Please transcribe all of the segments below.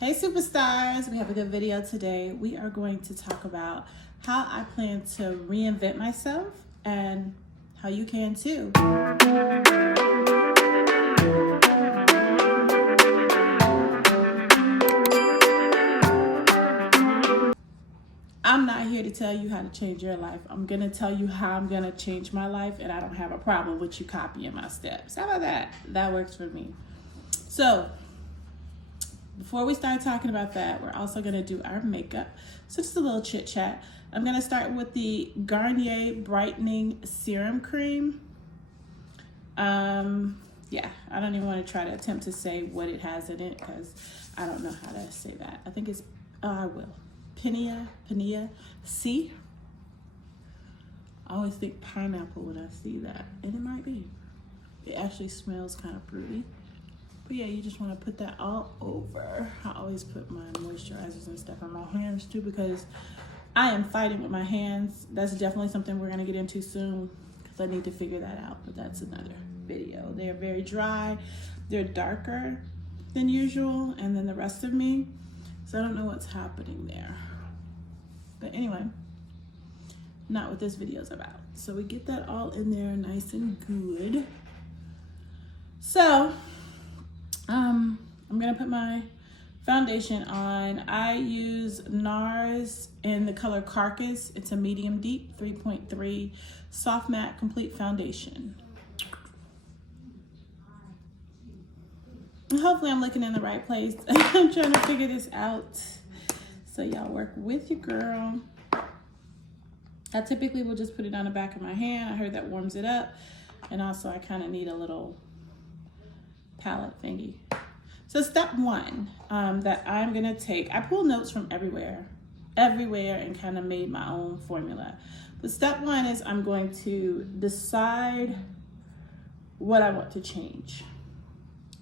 Hey superstars, we have a good video today. We are going to talk about how I plan to reinvent myself and how you can too. I'm not here to tell you how to change your life. I'm going to tell you how I'm going to change my life, and I don't have a problem with you copying my steps. How about that? That works for me. So, before we start talking about that, we're also going to do our makeup. So just a little chit chat. I'm going to start with the Garnier Brightening Serum Cream. Yeah, I don't even want to try to attempt to say what it has in it because I don't know how to say that. I think it's, I will. Pinea C. I always think pineapple when I see that, and it might be. It actually smells kind of fruity. But yeah, you just want to put that all over. I always put my moisturizers and stuff on my hands too because I am fighting with my hands. That's definitely something we're going to get into soon because I need to figure that out. But that's another video. They're very dry. They're darker than usual. And then the rest of me. So I don't know what's happening there. But anyway, not what this video is about. So we get that all in there nice and good. So I'm gonna put my foundation on. I use NARS in the color Carcass. It's a medium deep 3.3 soft matte complete foundation. Hopefully I'm looking in the right place. I'm trying to figure this out. So y'all work with your girl. I typically will just put it on the back of my hand. I heard that warms it up. And also I kind of need a little palette thingy. So step one that I'm gonna take, I pull notes from everywhere and kind of made my own formula. But step one is I'm going to decide what I want to change.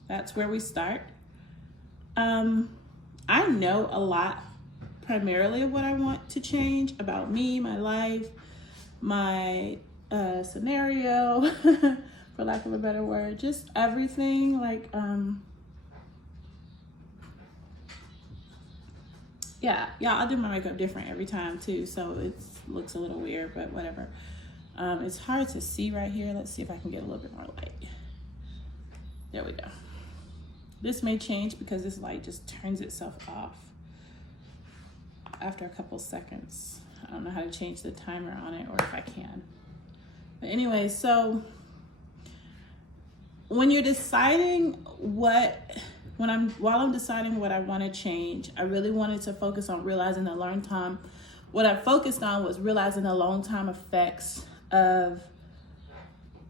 That's where we start. I know a lot primarily of what I want to change about me, my life, my scenario, for lack of a better word, just everything. Like, yeah, I do my makeup different every time too, so it looks a little weird, but whatever. It's hard to see right here. Let's see if I can get a little bit more light. There we go. This may change because this light just turns itself off after a couple seconds. I don't know how to change the timer on it or if I can. But anyway, so when you're deciding while I'm deciding what I want to change, I really wanted to focus on realizing the long time. What I focused on was realizing the long time effects of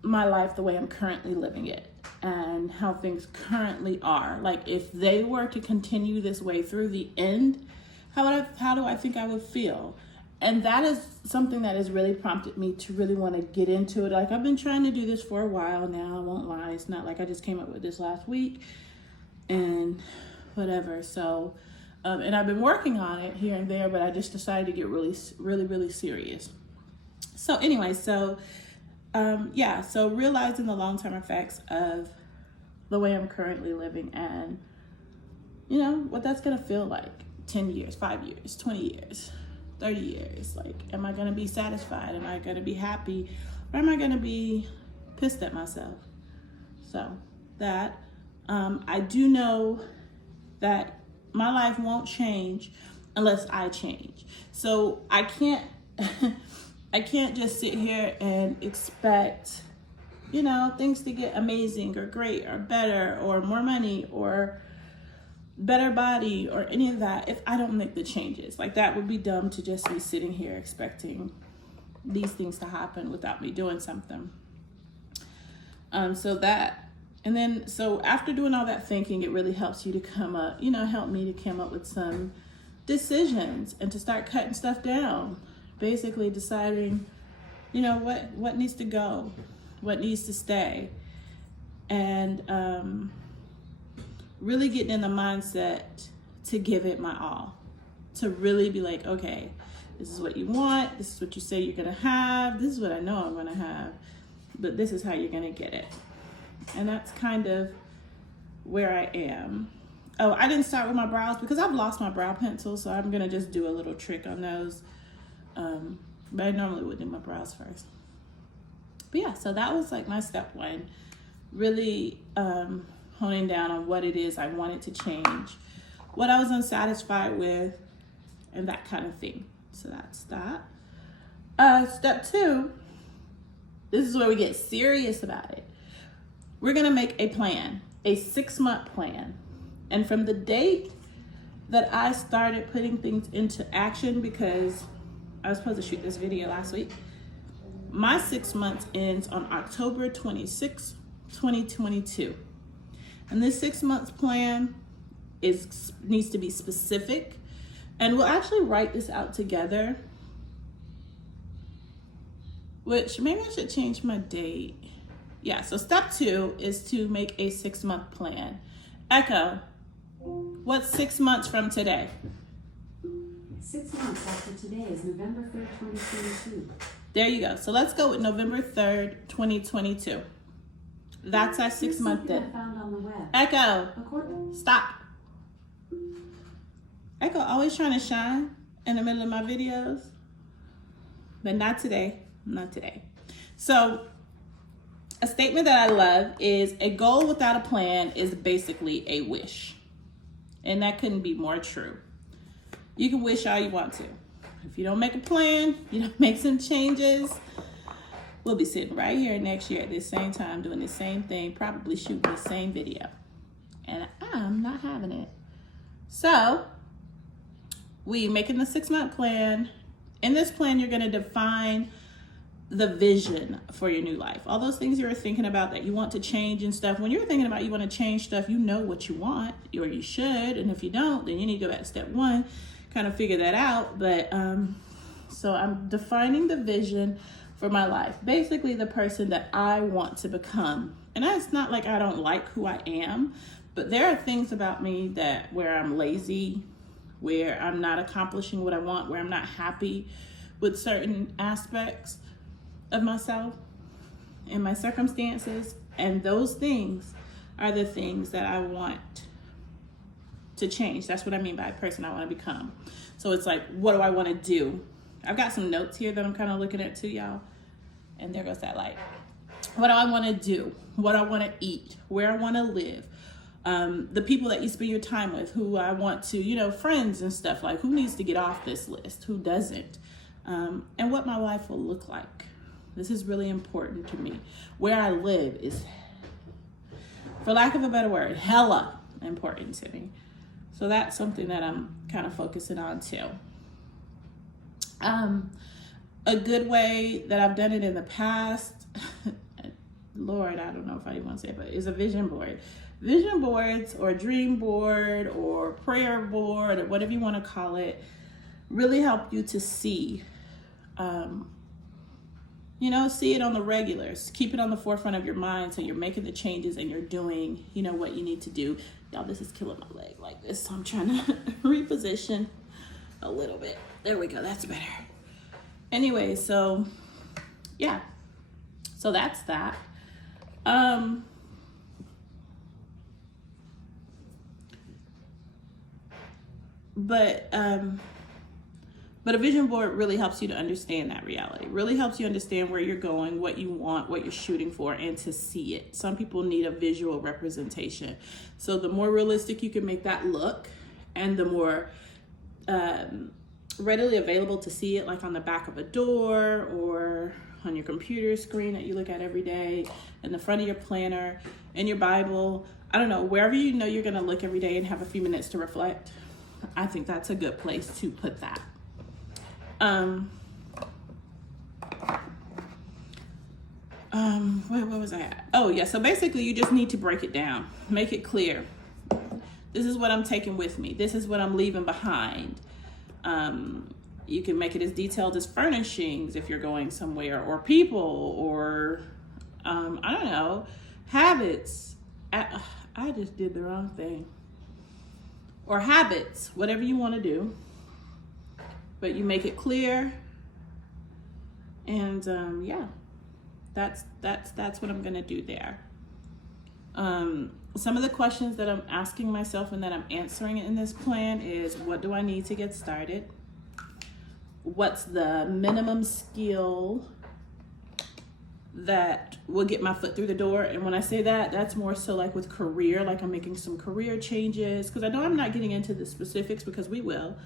my life the way I'm currently living it and how things currently are. Like if they were to continue this way through the end, how do I think I would feel? And that is something that has really prompted me to really want to get into it. Like I've been trying to do this for a while now, I won't lie. It's not like I just came up with this last week and whatever. So, and I've been working on it here and there, but I just decided to get really serious. So anyway, so yeah, so realizing the long-term effects of the way I'm currently living and, you know, what that's going to feel like 10 years, 5 years, 20 years, 30 years. Like, am I going to be satisfied? Am I going to be happy? Or am I going to be pissed at myself? So that, I do know that my life won't change unless I change. So I can't, I can't just sit here and expect, you know, things to get amazing or great or better or more money or better body or any of that if I don't make the changes. Like that would be dumb to just be sitting here expecting these things to happen without me doing something. So after doing all that thinking, it really helps you to come up, help me to come up with some decisions and to start cutting stuff down. Basically deciding, what needs to go, what needs to stay, and really getting in the mindset to give it my all, to really be like, okay, this is what you want, this is what you say you're gonna have, this is what I know I'm gonna have, but this is how you're gonna get it. And that's kind of where I am. Oh, I didn't start with my brows because I've lost my brow pencil, so I'm gonna just do a little trick on those. But I normally would do my brows first. But yeah, so that was like my step one. Really honing down on what it is I wanted to change, what I was unsatisfied with, and that kind of thing. So that's that. Step two, this is where we get serious about it. We're gonna make a plan, a 6-month plan. And from the date that I started putting things into action, because I was supposed to shoot this video last week, my 6 months ends on October 26, 2022. And this 6 months plan needs to be specific. And we'll actually write this out together, which maybe I should change my date. Yeah, so step 2 is to make a 6-month plan. Echo, what's 6 months from today? 6 months after today is November 3rd, 2022. There you go. So let's go with November 3rd, 2022. That's our 6-month day. I found on the web. Echo, According- stop. Echo always trying to shine in the middle of my videos, but not today, not today. So a statement that I love is a goal without a plan is basically a wish. And that couldn't be more true. You can wish all you want to. If you don't make a plan, you don't make some changes, we'll be sitting right here next year at this same time doing the same thing, probably shooting the same video. And I'm not having it. So we making the 6-month plan. In this plan, you're gonna define the vision for your new life. All those things you were thinking about that you want to change and stuff. When you're thinking about you want to change stuff, you know what you want, or you should. And if you don't, then you need to go back to step 1, kind of figure that out. But so I'm defining the vision for my life, basically the person that I want to become. And that's not like I don't like who I am, but there are things about me that where I'm lazy, where I'm not accomplishing what I want, where I'm not happy with certain aspects of myself and my circumstances. And those things are the things that I want to change. That's what I mean by a person I want to become. So it's like, what do I want to do? I've got some notes here that I'm kind of looking at too, y'all. And there goes that light. What do I want to do? What do I want to eat? Where I want to live? The people that you spend your time with, who I want to, friends and stuff, like who needs to get off this list, who doesn't? And what my life will look like. This is really important to me. Where I live is, for lack of a better word, hella important to me. So that's something that I'm kind of focusing on too. A good way that I've done it in the past, Lord, I don't know if I even want to say it, but is a vision board. Vision boards or dream board or prayer board or whatever you want to call it really help you to see, see it on the regulars. Keep it on the forefront of your mind so you're making the changes and you're doing, what you need to do. Y'all, this is killing my leg like this, so I'm trying to reposition a little bit. There we go, that's better. Anyway, so yeah, so that's that. But a vision board really helps you to understand that reality. Really helps you understand where you're going, what you want, what you're shooting for, and to see it. Some people need a visual representation. So the more realistic you can make that look, and the more readily available to see it, like on the back of a door or on your computer screen that you look at every day, in the front of your planner, in your Bible, I don't know, wherever you know you're gonna look every day and have a few minutes to reflect, I think that's a good place to put that. Where was I at? Oh yeah, so basically you just need to break it down, make it clear. This is what I'm taking with me. This is what I'm leaving behind. You can make it as detailed as furnishings if you're going somewhere, or people, or I don't know, habits. I just did the wrong thing. Or habits, whatever you want to do. But you make it clear. And yeah, that's what I'm gonna do there. some of the questions that I'm asking myself and that I'm answering in this plan is, what do I need to get started? What's the minimum skill that will get my foot through the door? And when I say that, that's more so like with career, like I'm making some career changes, because I know I'm not getting into the specifics because we will.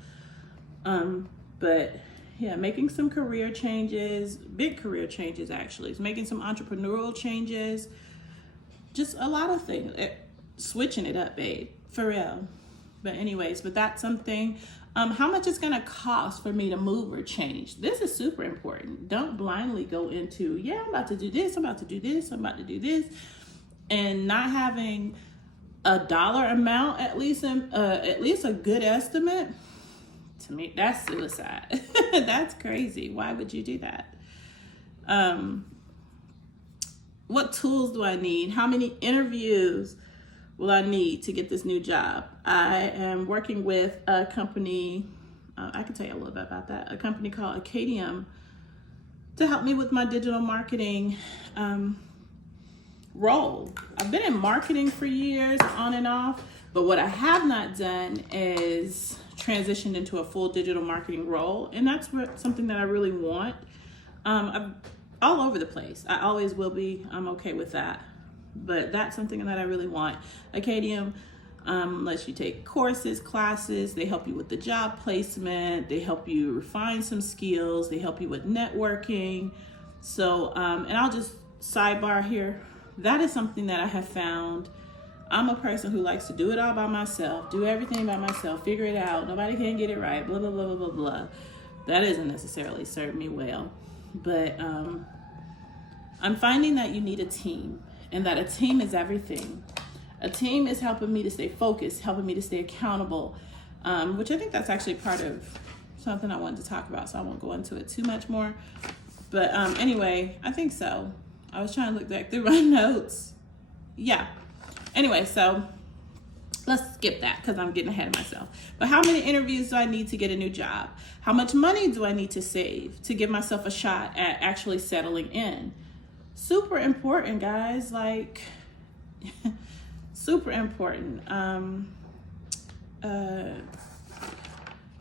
But yeah, making some career changes, big career changes actually, making some entrepreneurial changes, just a lot of things, switching it up, babe, for real. But anyways, but that's something. How much it's gonna cost for me to move or change. This is super important. Don't blindly go into, yeah, I'm about to do this, I'm about to do this, I'm about to do this, and not having a dollar amount, at least a good estimate. To me, that's suicide. That's crazy. Why would you do that? What tools do I need? How many interviews will I need to get this new job? I am working with a company, I can tell you a little bit about that, a company called Acadium, to help me with my digital marketing role. I've been in marketing for years, on and off, but what I have not done is transitioned into a full digital marketing role, and that's something that I really want. I'm all over the place. I always will be. I'm okay with that. But that's something that I really want. Acadium lets you take courses, classes. They help you with the job placement. They help you refine some skills. They help you with networking. So, and I'll just sidebar here. That is something that I have found. I'm a person who likes to do it all by myself, do everything by myself, figure it out. Nobody can get it right, blah, blah, blah, blah, blah, blah. That doesn't necessarily serve me well. But I'm finding that you need a team, and that a team is everything. A team is helping me to stay focused, helping me to stay accountable, which I think that's actually part of something I wanted to talk about, so I won't go into it too much more. But anyway, I think so. I was trying to look back through my notes. Yeah. Anyway, so let's skip that because I'm getting ahead of myself. But how many interviews do I need to get a new job? How much money do I need to save to give myself a shot at actually settling in? Super important, guys. Like, super important.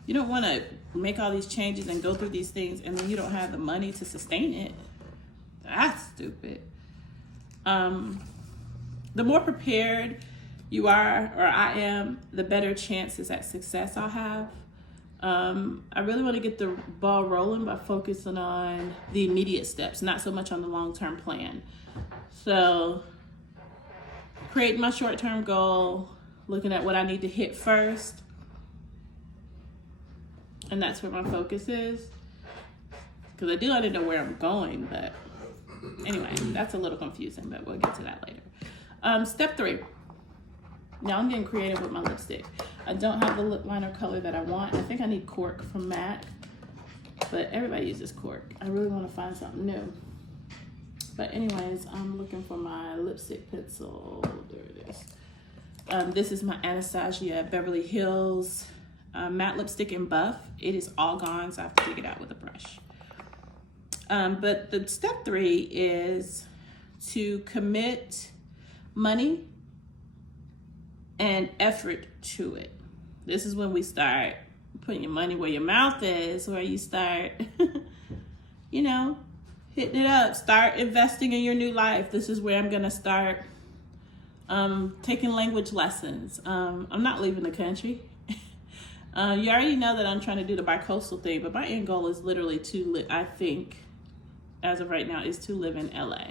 You don't want to make all these changes and go through these things and then you don't have the money to sustain it. That's stupid. The more prepared you are, or I am, the better chances at success I'll have. I really want to get the ball rolling by focusing on the immediate steps, not so much on the long-term plan. So, creating my short-term goal, looking at what I need to hit first, and that's where my focus is. Because I do want to know where I'm going, but anyway, that's a little confusing, but we'll get to that later. Step 3. Now I'm getting creative with my lipstick. I don't have the lip liner color that I want. I think I need cork from MAC, but everybody uses cork. I really want to find something new. But anyways, I'm looking for my lipstick pencil. There it is. This is my Anastasia Beverly Hills matte lipstick in buff. It is all gone, so I have to dig it out with a brush. But the step 3 is to commit money and effort to it. This is when we start putting your money where your mouth is, where you start, hitting it up, start investing in your new life. This is where I'm going to start taking language lessons. I'm not leaving the country. You already know that I'm trying to do the bi-coastal thing, but my end goal is literally I think, as of right now, is to live in LA.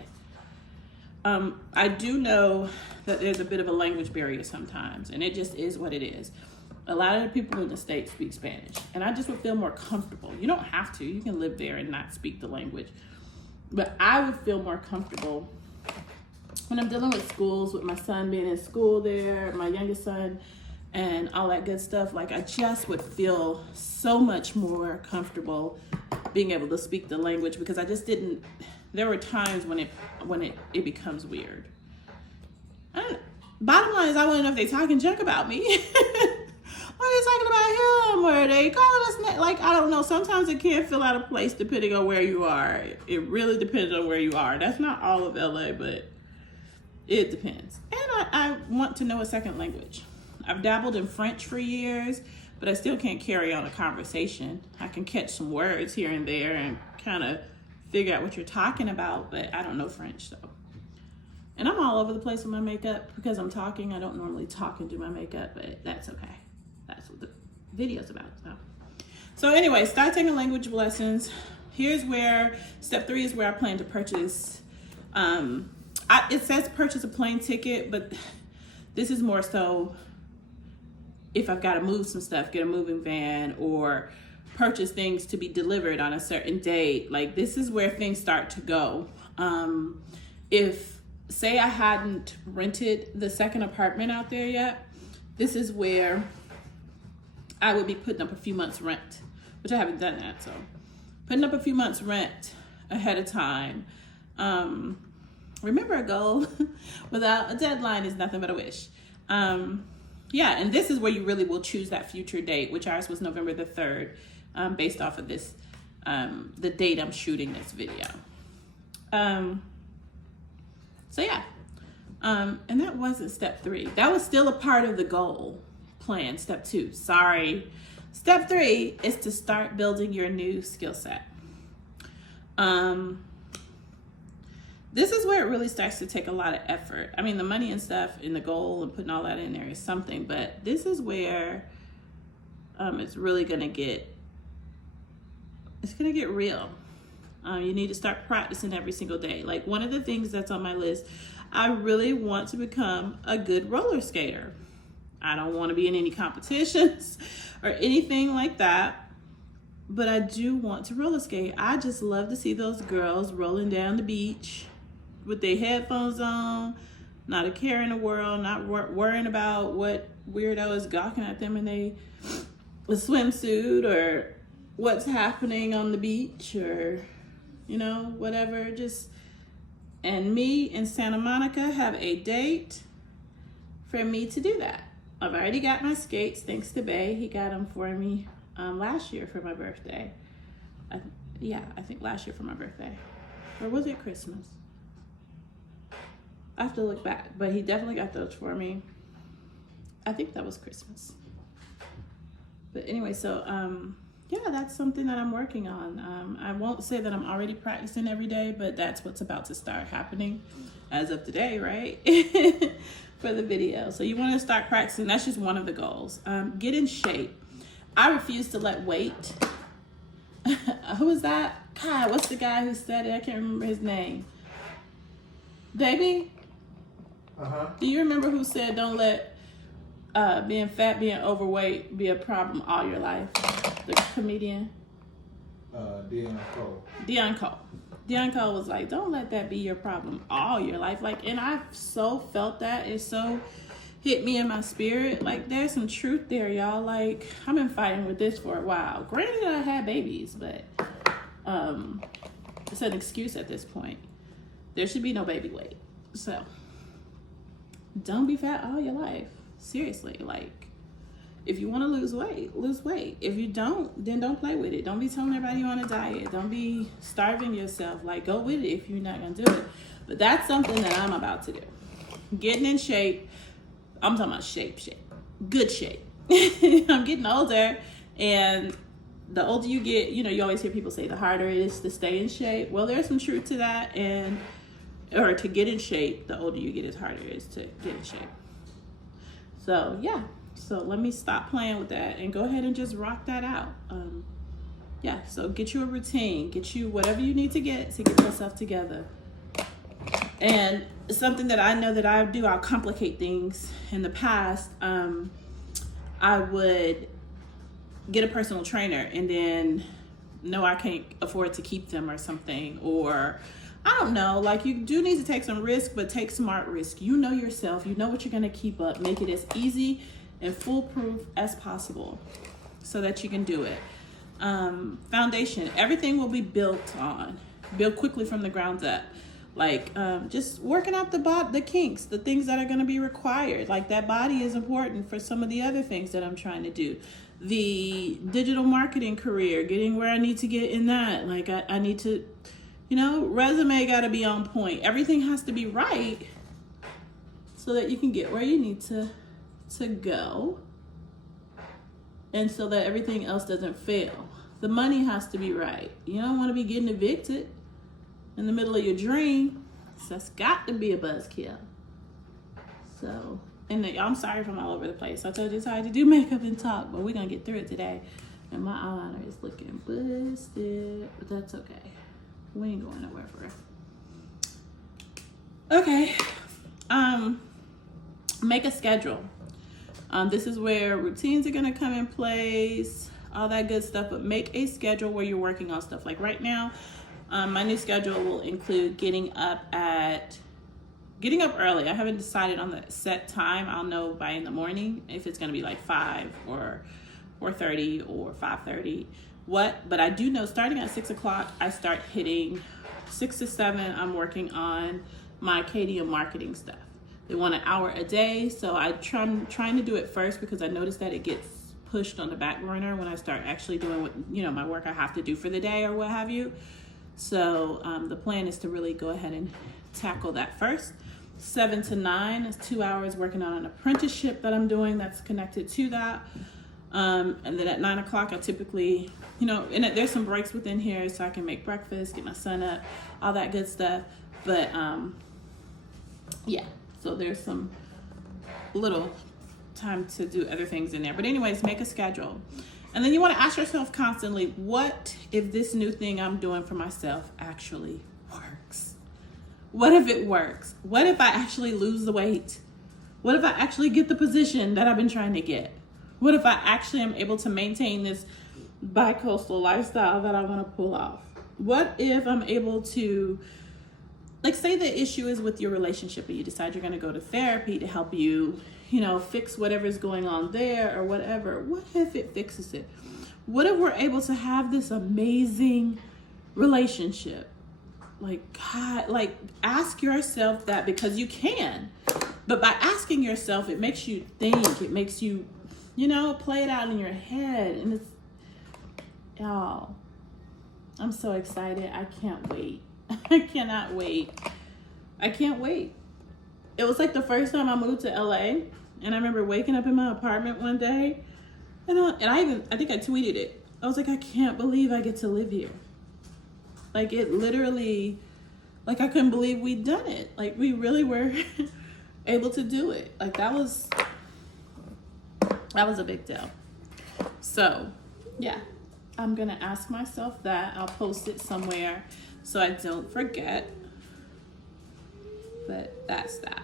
I do know that there's a bit of a language barrier sometimes, and it just is what it is. A lot of the people in the States speak Spanish, and I just would feel more comfortable. You don't have to. You can live there and not speak the language. But I would feel more comfortable when I'm dealing with schools, with my son being in school there, my youngest son, and all that good stuff. Like, I just would feel so much more comfortable being able to speak the language, because I just didn't. There were times when it becomes weird. Bottom line is, I want to know if they're talking junk about me. Or are they talking about him? Or are they calling us? Like, I don't know. Sometimes it can feel out of place depending on where you are. It really depends on where you are. That's not all of LA, but it depends. And I want to know a second language. I've dabbled in French for years, but I still can't carry on a conversation. I can catch some words here and there and kind of figure out what you're talking about, but I don't know French, though. And I'm all over the place with my makeup because I'm talking. I don't normally talk and do my makeup, but that's okay. That's what the video's about. So anyway, start taking language lessons. Here's where step 3 is where I plan to purchase. It says purchase a plane ticket, but this is more so if I've got to move some stuff, get a moving van, or purchase things to be delivered on a certain date. Like, this is where things start to go. If, say I hadn't rented the second apartment out there yet, this is where I would be putting up a few months rent, which I haven't done that. So putting up a few months rent ahead of time. Remember, a goal without a deadline is nothing but a wish. Yeah, and this is where you really will choose that future date, which ours was November the 3rd, based off of this, the date I'm shooting this video. So yeah, and that wasn't step 3. That was still a part of the goal plan, step 2. Sorry. Step 3 is to start building your new skill set. This is where it really starts to take a lot of effort. I mean, the money and stuff and the goal and putting all that in there is something, but this is where it's really gonna get real. You need to start practicing every single day. Like, one of the things that's on my list, I really want to become a good roller skater. I don't want to be in any competitions or anything like that, but I do want to roller skate. I just love to see those girls rolling down the beach with their headphones on, not a care in the world, not worrying about what weirdo is gawking at them in a swimsuit, or what's happening on the beach, or, you know, whatever. Just, and me and Santa Monica have a date for me to do that. I've already got my skates, thanks to Bay. He got them for me last year for my birthday. I think last year for my birthday. Or was it Christmas? I have to look back, but he definitely got those for me. I think that was Christmas. But anyway, so yeah, that's something that I'm working on. I won't say that I'm already practicing every day, but that's what's about to start happening as of today, right? For the video. So you want to start practicing. That's just one of the goals. Get in shape. I refuse to let weight. Who was that? God, what's the guy who said it? I can't remember his name. Baby? Do you remember who said don't let being fat, being overweight be a problem all your life? The comedian? Dion Cole. Dion Cole was like, don't let that be your problem all your life. Like, and I've so felt that. It so hit me in my spirit. Like, there's some truth there, y'all. Like, I've been fighting with this for a while. Granted, I had babies, but it's an excuse at this point. There should be no baby weight. So, don't be fat all your life. Seriously, like, if you want to lose weight, lose weight. If you don't, then don't play with it. Don't be telling everybody you're on a diet. Don't be starving yourself. Like, go with it if you're not going to do it. But that's something that I'm about to do. Getting in shape. I'm talking about shape. Good shape. I'm getting older, and the older you get, you know, you always hear people say the harder it is to stay in shape. Well, there's some truth to that, or to get in shape, the older you get, it's harder it is to get in shape. So, yeah. So let me stop playing with that and go ahead and just rock that out. Yeah, so get you a routine, get you whatever you need to get yourself together. And something that I know that I do, I'll complicate things. In the past, I would get a personal trainer and then no, I can't afford to keep them or something. Or I don't know, like, you do need to take some risk, but take smart risk. You know yourself, you know what you're gonna keep up. Make it as easy and foolproof as possible so that you can do it. Foundation, everything will be built quickly from the ground up. Like, just working out the kinks, the things that are going to be required. Like, that body is important for some of the other things that I'm trying to do. The digital marketing career, getting where I need to get in that. Like, I need to, you know, resume got to be on point. Everything has to be right so that you can get where you need to go, and so that everything else doesn't fail. The money has to be right. You don't want to be getting evicted in the middle of your dream. So that's got to be a buzzkill. So, and I'm sorry if I'm all over the place. I told you it's hard to do makeup and talk, but we're going to get through it today. And my eyeliner is looking busted, but that's okay. We ain't going nowhere for it. Okay. Make a schedule. This is where routines are going to come in place, all that good stuff, but make a schedule where you're working on stuff. Like right now, my new schedule will include getting up early. I haven't decided on the set time. I'll know by in the morning if it's going to be like 5 or 4:30 or 5:30. But I do know starting at 6 o'clock, I start hitting 6 to 7. I'm working on my KDM marketing stuff. They want an hour a day, so I'm trying to do it first because I noticed that it gets pushed on the back burner when I start actually doing what, my work I have to do for the day or what have you. So the plan is to really go ahead and tackle that first. 7 to 9 is 2 hours working on an apprenticeship that I'm doing that's connected to that. And then at 9 o'clock, I typically, and there's some breaks within here so I can make breakfast, get my son up, all that good stuff. But yeah, so there's some little time to do other things in there. But anyways, make a schedule. And then you want to ask yourself constantly, what if this new thing I'm doing for myself actually works? What if it works? What if I actually lose the weight? What if I actually get the position that I've been trying to get? What if I actually am able to maintain this bi-coastal lifestyle that I want to pull off? What if I'm able to, like, say the issue is with your relationship and you decide you're going to go to therapy to help you, fix whatever's going on there or whatever. What if it fixes it? What if we're able to have this amazing relationship? Like, God, like, ask yourself that, because you can. But by asking yourself, it makes you think. It makes you, play it out in your head. And it's, y'all, I'm so excited. I can't wait. I cannot wait. I can't wait. It was like the first time I moved to LA, and I remember waking up in my apartment one day, and I think I tweeted it. I was like, I can't believe I get to live here. Like, it literally, like, I couldn't believe we'd done it. Like, we really were able to do it. Like, that was a big deal. So, yeah, I'm going to ask myself that. I'll post it somewhere so I don't forget. But that's that.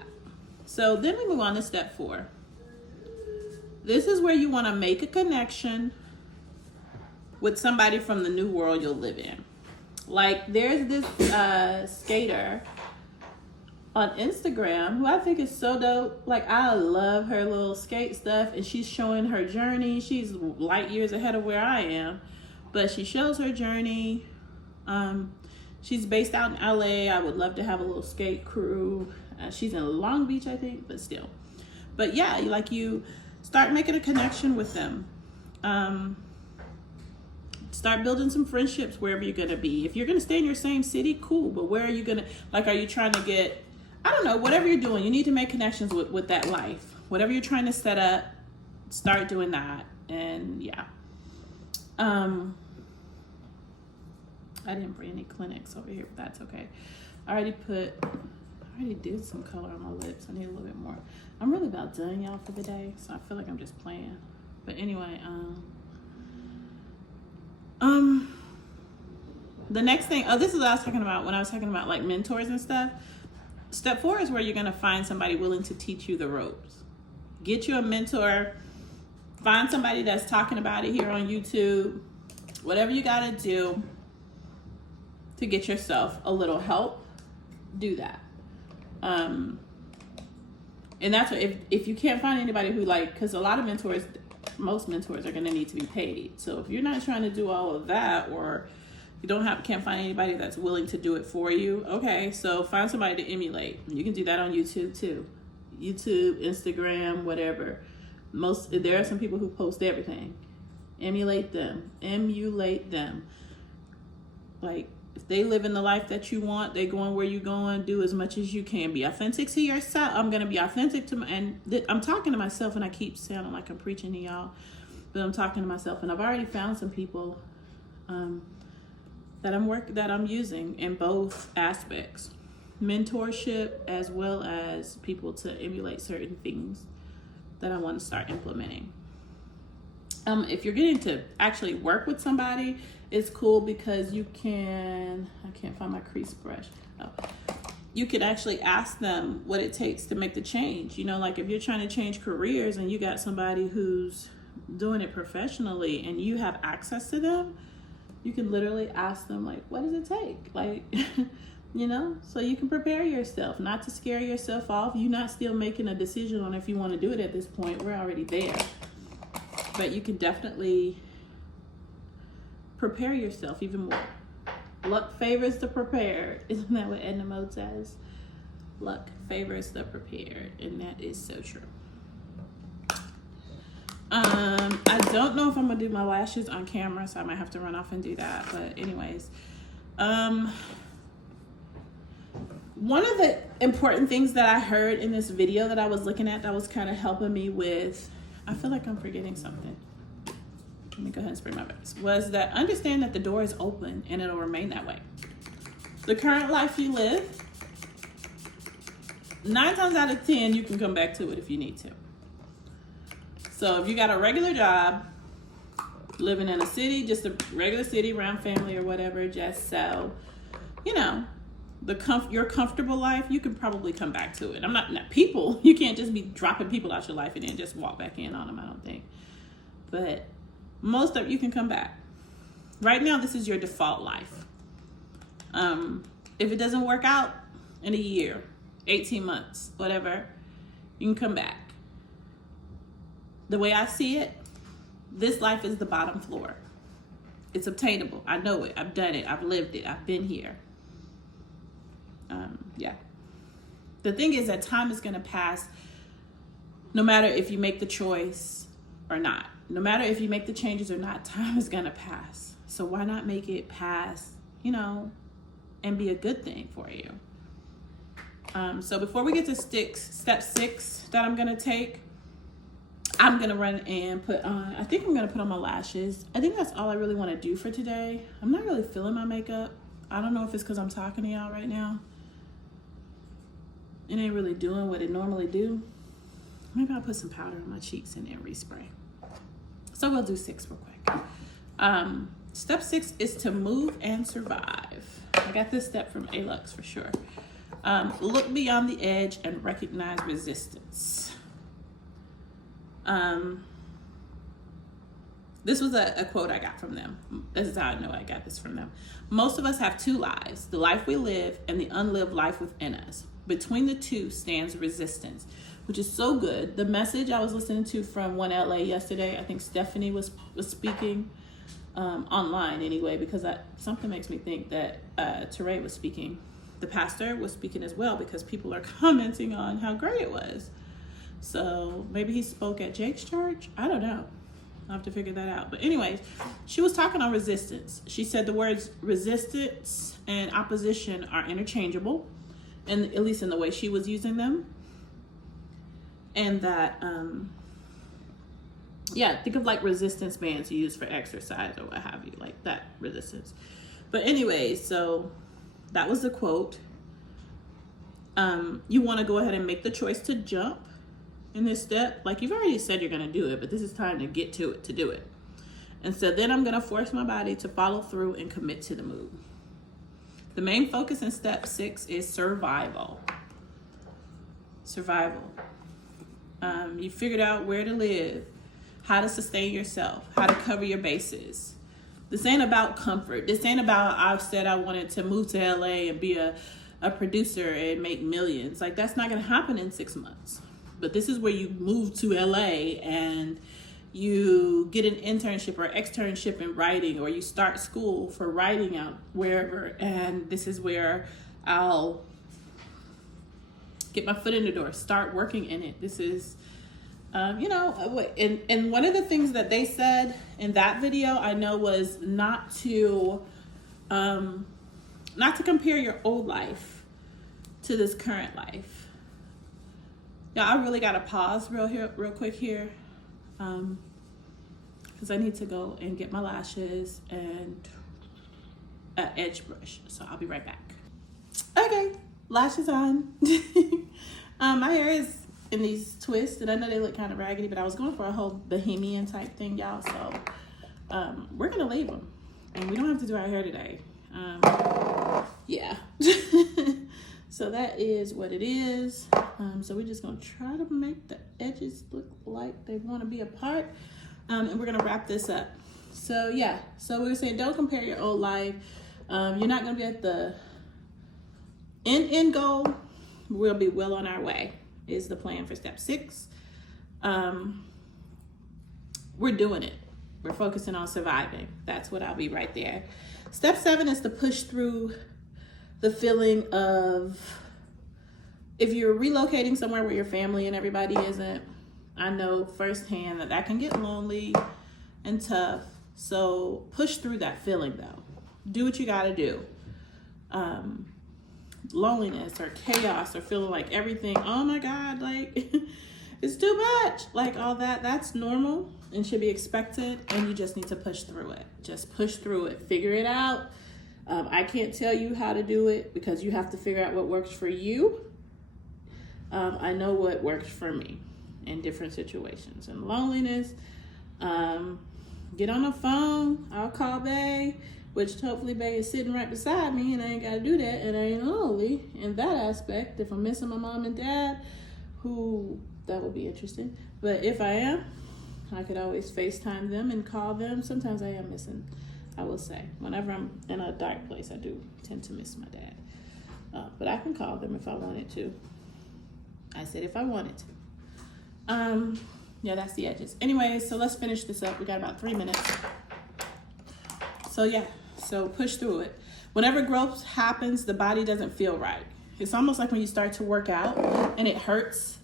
So then we move on to step 4. This is where you want to make a connection with somebody from the new world you'll live in. Like, there's this skater on Instagram who I think is so dope. Like, I love her little skate stuff, and she's showing her journey. She's light years ahead of where I am, but she shows her journey. She's based out in LA. I would love to have a little skate crew. She's in Long Beach, I think, but still. But yeah, like, you start making a connection with them. Start building some friendships wherever you're going to be. If you're going to stay in your same city, cool. But where are you going to, like, are you trying to get, I don't know, whatever you're doing, you need to make connections with that life. Whatever you're trying to set up, start doing that. And yeah. I didn't bring any clinics over here, but that's okay. I already did some color on my lips. I need a little bit more. I'm really about done, y'all, for the day. So I feel like I'm just playing. But anyway, the next thing, this is what I was talking about when I was talking about, like, mentors and stuff. Step 4 is where you're going to find somebody willing to teach you the ropes. Get you a mentor. Find somebody that's talking about it here on YouTube. Whatever you got to do to get yourself a little help, do that. And that's what, if you can't find anybody who, like, because a lot of mentors, most mentors are going to need to be paid. So if you're not trying to do all of that, or you can't find anybody that's willing to do it for you, okay, so find somebody to emulate. You can do that on YouTube too. YouTube, Instagram, whatever. There are some people who post everything. Emulate them. Like, If they live in the life that you want, they going where you going, do as much as you can. Be authentic to yourself. I'm going to be authentic to I'm talking to myself, and I keep sounding like I'm preaching to y'all, but I'm talking to myself, and I've already found some people that I'm using in both aspects. Mentorship as well as people to emulate certain things that I want to start implementing. If you're getting to actually work with somebody, it's cool because you can, I can't find my crease brush. Oh. You could actually ask them what it takes to make the change. You know, like if you're trying to change careers and you got somebody who's doing it professionally and you have access to them, you can literally ask them, like, what does it take? Like, you know, so you can prepare yourself, not to scare yourself off. You're not still making a decision on if you want to do it at this point. We're already there. But you can definitely prepare yourself even more. Luck favors the prepared. Isn't that what Edna Mode says? Luck favors the prepared. And that is so true. I don't know if I'm going to do my lashes on camera, so I might have to run off and do that. But anyways, one of the important things that I heard in this video that I was looking at that was kind of helping me with, I feel like I'm forgetting something. Let me go ahead and spray my face. Was that understand that the door is open and it'll remain that way. The current life you live, 9 times out of 10, you can come back to it if you need to. So if you got a regular job, living in a city, just a regular city around family or whatever, just so, you know, your comfortable life, you can probably come back to it. I'm not people. You can't just be dropping people out your life and then just walk back in on them, I don't think. But most of you can come back. Right now, this is your default life. If it doesn't work out in a year, 18 months, whatever, you can come back. The way I see it, this life is the bottom floor. It's obtainable. I know it. I've done it. I've lived it. I've been here. Yeah. The thing is that time is going to pass no matter if you make the choice or not. No matter if you make the changes or not, time is going to pass. So why not make it pass, you know, and be a good thing for you? So before we get to step 6 that I'm going to take, I'm going to run and put on, I think I'm going to put on my lashes. I think that's all I really want to do for today. I'm not really feeling my makeup. I don't know if it's because I'm talking to y'all right now. It ain't really doing what it normally do. Maybe I'll put some powder on my cheeks and then respray. So we'll do 6 real quick. Step 6 is to move and survive. I got this step from Alux for sure. Look beyond the edge and recognize resistance. This was a quote I got from them. This is how I know I got this from them. Most of us have 2 lives, the life we live and the unlived life within us. Between the 2 stands resistance, which is so good. The message I was listening to from One LA yesterday, I think Stephanie was speaking online anyway, because something makes me think that Teray was speaking. The pastor was speaking as well because people are commenting on how great it was. So maybe he spoke at Jake's church. I don't know. I'll have to figure that out. But anyways, she was talking on resistance. She said the words resistance and opposition are interchangeable, and at least in the way she was using them. And that, think of like resistance bands you use for exercise or what have you, like that resistance. But anyways, so that was the quote. You want to go ahead and make the choice to jump in this step. Like you've already said you're going to do it, but this is time to get to it, to do it. And so then I'm going to force my body to follow through and commit to the move. The main focus in step 6 is survival. Survival. You figured out where to live, how to sustain yourself, how to cover your bases. This ain't about comfort. This ain't about, I said I wanted to move to LA and be a producer and make millions. Like that's not going to happen in 6 months. But this is where you move to LA and you get an internship or externship in writing, or you start school for writing out wherever. And this is where I'll get my foot in the door, start working in it. This is, and one of the things that they said in that video, I know, was not to not to compare your old life to this current life. Yeah, I really gotta pause real quick here, because I need to go and get my lashes and an edge brush. So I'll be right back. Okay, lashes on. My hair is in these twists, and I know they look kind of raggedy, but I was going for a whole bohemian type thing, y'all. So we're gonna leave them, and we don't have to do our hair today. Yeah. So that is what it is. So we're just gonna try to make the edges look like they want to be apart, and we're gonna wrap this up. So yeah, so we're saying don't compare your old life. You're not gonna be at the end goal. We'll be well on our way is the plan for step 6. We're doing it. We're focusing on surviving. That's what I'll be right there. Step 7 is to push through the feeling of, if you're relocating somewhere where your family and everybody isn't, I know firsthand that can get lonely and tough. So push through that feeling though. Do what you gotta do. Loneliness or chaos or feeling like everything, oh my God, like it's too much. Like all that's normal and should be expected, and you just need to push through it. Just push through it. Figure it out. I can't tell you how to do it because you have to figure out what works for you. I know what works for me in different situations. And loneliness, get on the phone. I'll call Bae, which hopefully Bae is sitting right beside me, and I ain't got to do that, and I ain't lonely in that aspect. If I'm missing my mom and dad, that would be interesting. But if I am, I could always FaceTime them and call them. Sometimes I am missing, I will say. Whenever I'm in a dark place, I do tend to miss my dad. But I can call them if I wanted to. I said if I wanted to. Yeah, that's the edges. Anyway, so let's finish this up. We got about 3 minutes. So yeah, so push through it. Whenever growth happens, the body doesn't feel right. It's almost like when you start to work out and it hurts.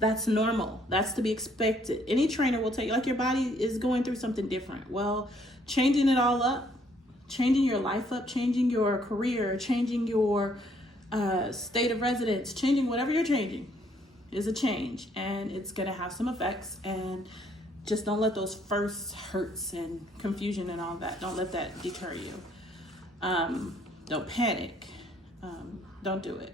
That's normal. That's to be expected. Any trainer will tell you, like, your body is going through something different. Well, changing it all up, changing your life up, changing your career, changing your state of residence, changing whatever you're changing is a change, and it's going to have some effects. And just don't let those first hurts and confusion and all that, don't let that deter you. Don't panic. Don't do it.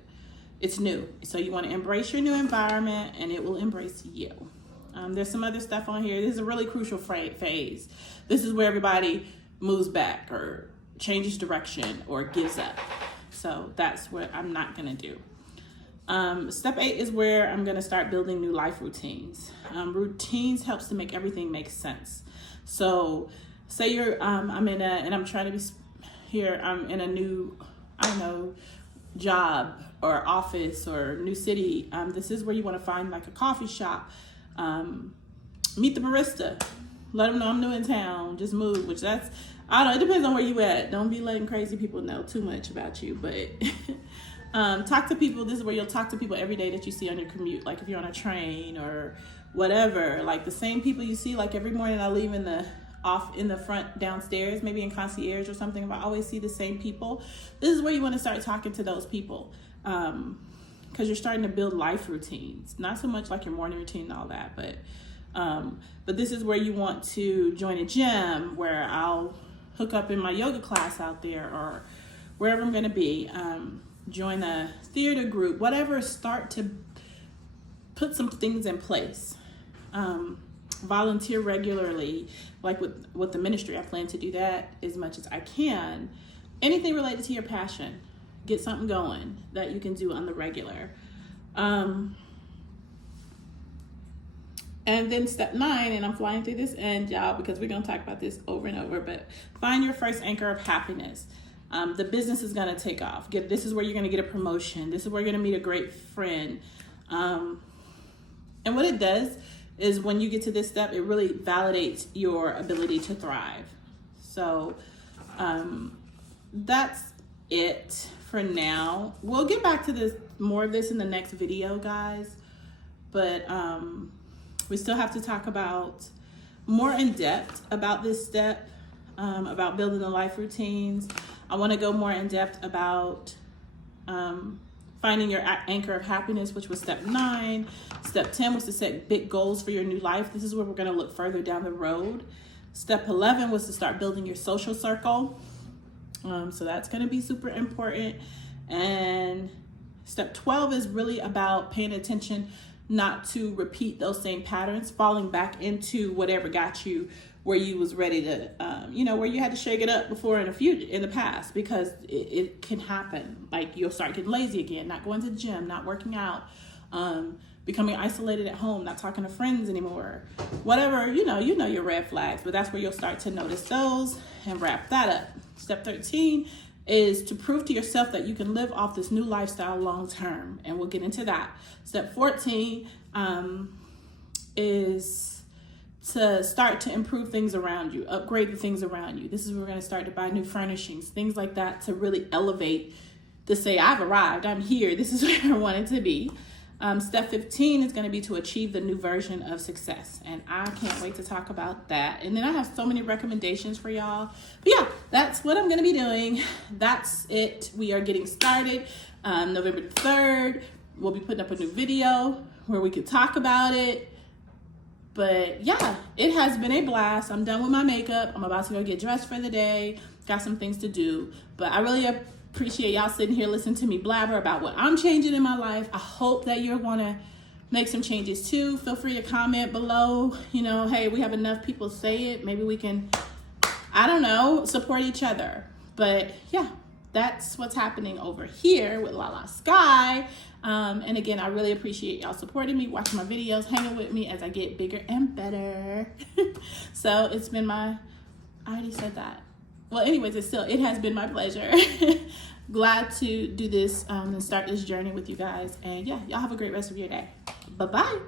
It's new. So you want to embrace your new environment, and it will embrace you. There's some other stuff on here. This is a really crucial phase. This is where everybody moves back or changes direction or gives up. So that's what I'm not going to do. Step 8 is where I'm going to start building new life routines. Routines helps to make everything make sense. So say I'm in a new, I don't know, job or office or new city. This is where you want to find like a coffee shop. Meet the barista. Let them know I'm new in town. Just move, which I don't know. It depends on where you at. Don't be letting crazy people know too much about you, but talk to people. This is where you'll talk to people every day that you see on your commute. Like if you're on a train or whatever, like the same people you see, like every morning I leave in the front downstairs, maybe in concierge or something, if I always see the same people, this is where you want to start talking to those people. Because you're starting to build life routines, not so much like your morning routine and all that, but this is where you want to join a gym where I'll hook up in my yoga class out there or wherever I'm going to be, join a theater group, whatever, start to put some things in place. Volunteer regularly, like with the ministry. I plan to do that as much as I can. Anything related to your passion, get something going that you can do on the regular. And then step 9, and I'm flying through this end, y'all, because we're going to talk about this over and over, but find your first anchor of happiness. The business is going to take off. This is where you're going to get a promotion. This is where you're going to meet a great friend. And what it does is when you get to this step, it really validates your ability to thrive. So that's it for now. We'll get back to more of this in the next video, guys. But we still have to talk about more in depth about this step, about building the life routines. I want to go more in depth about finding your anchor of happiness, which was step 9. Step 10 was to set big goals for your new life. This is where we're going to look further down the road. Step 11 was to start building your social circle. So that's going to be super important. And step 12 is really about paying attention not to repeat those same patterns, falling back into whatever got you where you was ready to, where you had to shake it up before in the past, because it can happen. Like, you'll start getting lazy again, not going to the gym, not working out, becoming isolated at home, not talking to friends anymore, whatever, you know your red flags, but that's where you'll start to notice those and wrap that up. Step 13 is to prove to yourself that you can live off this new lifestyle long term, and we'll get into that. Step 14 is to start to improve things around you, upgrade the things around you. This is where we're going to start to buy new furnishings, things like that, to really elevate, to say, I've arrived, I'm here, this is where I wanted to be. Step 15 is going to be to achieve the new version of success. And I can't wait to talk about that. And then I have so many recommendations for y'all. But yeah, that's what I'm going to be doing. That's it. We are getting started. November 3rd, we'll be putting up a new video where we could talk about it. But yeah, it has been a blast. I'm done with my makeup. I'm about to go get dressed for the day. Got some things to do. But I really appreciate y'all sitting here listening to me blabber about what I'm changing in my life. I hope that you're want to make some changes too. Feel free to comment below. Hey, we have enough people say it. Maybe we can, support each other. But yeah, that's what's happening over here with Lala Sky. And again, I really appreciate y'all supporting me, watching my videos, hanging with me as I get bigger and better. So it's been I already said that. Well, anyways, it has been my pleasure. Glad to do this and start this journey with you guys. And yeah, y'all have a great rest of your day. Bye-bye.